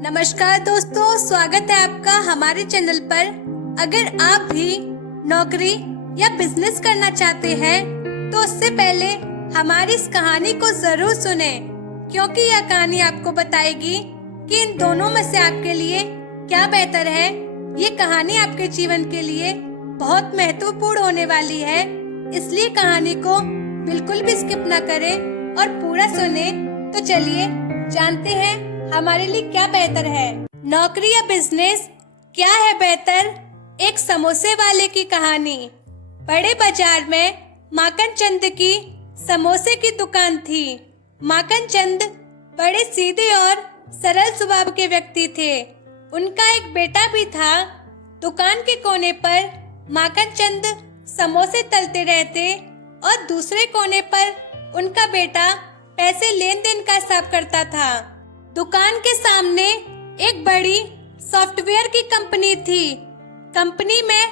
नमस्कार दोस्तों, स्वागत है आपका हमारे चैनल पर। अगर आप भी नौकरी या बिजनेस करना चाहते हैं तो उससे पहले हमारी इस कहानी को जरूर सुने, क्योंकि यह कहानी आपको बताएगी कि इन दोनों में से आपके लिए क्या बेहतर है। ये कहानी आपके जीवन के लिए बहुत महत्वपूर्ण होने वाली है, इसलिए कहानी को बिल्कुल भी स्किप ना करें और पूरा सुने। तो चलिए जानते हैं हमारे लिए क्या बेहतर है। नौकरी या बिजनेस, क्या है बेहतर? एक समोसे वाले की कहानी। बड़े बाजार में माखन चंद की समोसे की दुकान थी। माखन चंद बड़े सीधे और सरल स्वभाव के व्यक्ति थे। उनका एक बेटा भी था। दुकान के कोने पर माखन चंद समोसे तलते रहते और दूसरे कोने पर उनका बेटा पैसे लेन देन का हिसाब करता था। दुकान के सामने एक बड़ी सॉफ्टवेयर की कंपनी थी। कंपनी में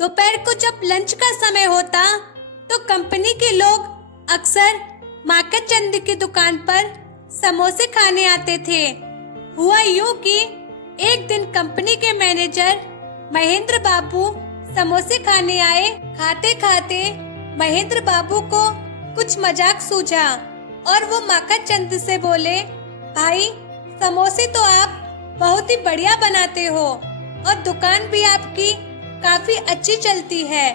दोपहर को जब लंच का समय होता तो कंपनी के लोग अक्सर माखन चंद की दुकान पर समोसे खाने आते थे। हुआ यूं कि एक दिन कंपनी के मैनेजर महेंद्र बाबू समोसे खाने आए। खाते खाते महेंद्र बाबू को कुछ मजाक सूझा और वो माखन चंद से बोले, भाई समोसे तो आप बहुत ही बढ़िया बनाते हो और दुकान भी आपकी काफी अच्छी चलती है,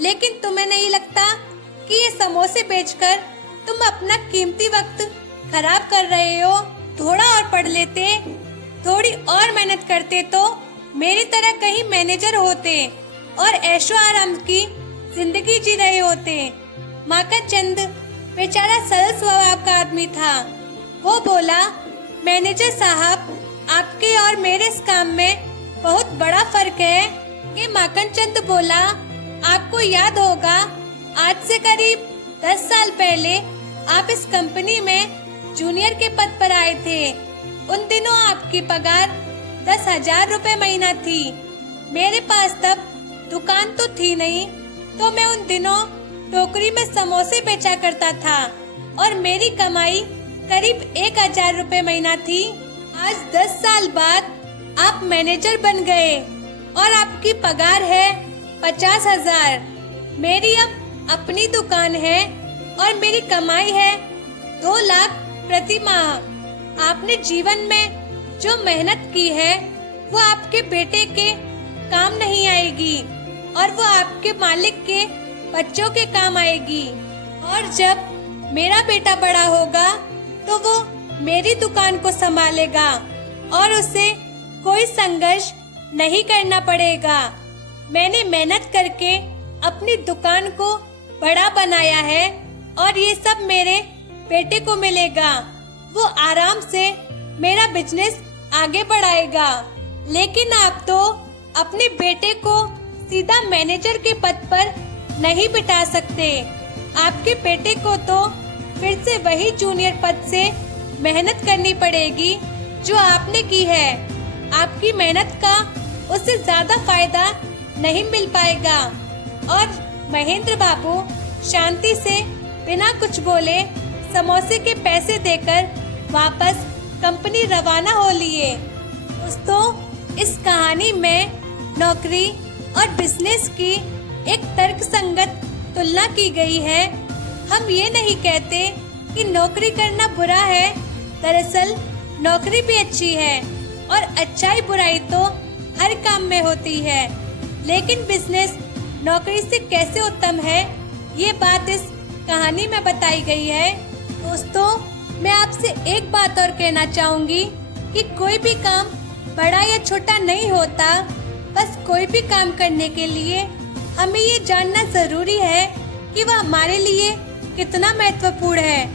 लेकिन तुम्हें नहीं लगता कि ये समोसे बेचकर तुम अपना कीमती वक्त खराब कर रहे हो? थोड़ा और पढ़ लेते, थोड़ी और मेहनत करते तो मेरी तरह कहीं मैनेजर होते और ऐशो आराम की जिंदगी जी रहे होते। माखन चंद बेचारा सरल स्वभाव का आदमी था। वो बोला, मैनेजर साहब, आपके और मेरे इस काम में बहुत बड़ा फर्क है। ये माखन चंद बोला, आपको याद होगा आज से करीब 10 साल पहले आप इस कंपनी में जूनियर के पद पर आए थे। उन दिनों आपकी पगार 10,000 रुपए महीना थी। मेरे पास तब दुकान तो थी नहीं, तो मैं उन दिनों टोकरी में समोसे बेचा करता था और मेरी कमाई करीब 1,000 रुपए महीना थी। आज 10 साल बाद आप मैनेजर बन गए और आपकी पगार है 50,000। मेरी अब अपनी दुकान है और मेरी कमाई है 2 लाख प्रति माह। आपने जीवन में जो मेहनत की है वो आपके बेटे के काम नहीं आएगी और वो आपके मालिक के बच्चों के काम आएगी। और जब मेरा बेटा बड़ा होगा तो वो मेरी दुकान को संभालेगा और उसे कोई संघर्ष नहीं करना पड़ेगा। मैंने मेहनत करके अपनी दुकान को बड़ा बनाया है और ये सब मेरे बेटे को मिलेगा। वो आराम से मेरा बिजनेस आगे बढ़ाएगा। लेकिन आप तो अपने बेटे को सीधा मैनेजर के पद पर नहीं बिठा सकते। आपके बेटे को तो फिर से वही जूनियर पद से मेहनत करनी पड़ेगी जो आपने की है। आपकी मेहनत का उससे ज्यादा फायदा नहीं मिल पाएगा। और महेंद्र बाबू शांति से बिना कुछ बोले समोसे के पैसे देकर वापस कंपनी रवाना हो लिए। दोस्तों, इस कहानी में नौकरी और बिजनेस की एक तर्कसंगत तुलना की गई है। हम ये नहीं कहते कि नौकरी करना बुरा है। दरअसल नौकरी भी अच्छी है और अच्छाई बुराई तो हर काम में होती है, लेकिन बिजनेस नौकरी से कैसे उत्तम है, ये बात इस कहानी में बताई गई है। दोस्तों, मैं आपसे एक बात और कहना चाहूँगी कि कोई भी काम बड़ा या छोटा नहीं होता। बस कोई भी काम करने के लिए हमें ये जानना जरूरी है कि वह हमारे लिए कितना महत्वपूर्ण है।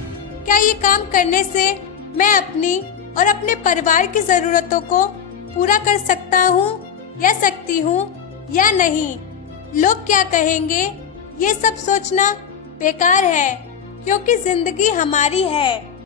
क्या ये काम करने से मैं अपनी और अपने परिवार की जरूरतों को पूरा कर सकता हूँ या सकती हूँ या नहीं? लोग क्या कहेंगे, ये सब सोचना बेकार है, क्योंकि जिंदगी हमारी है।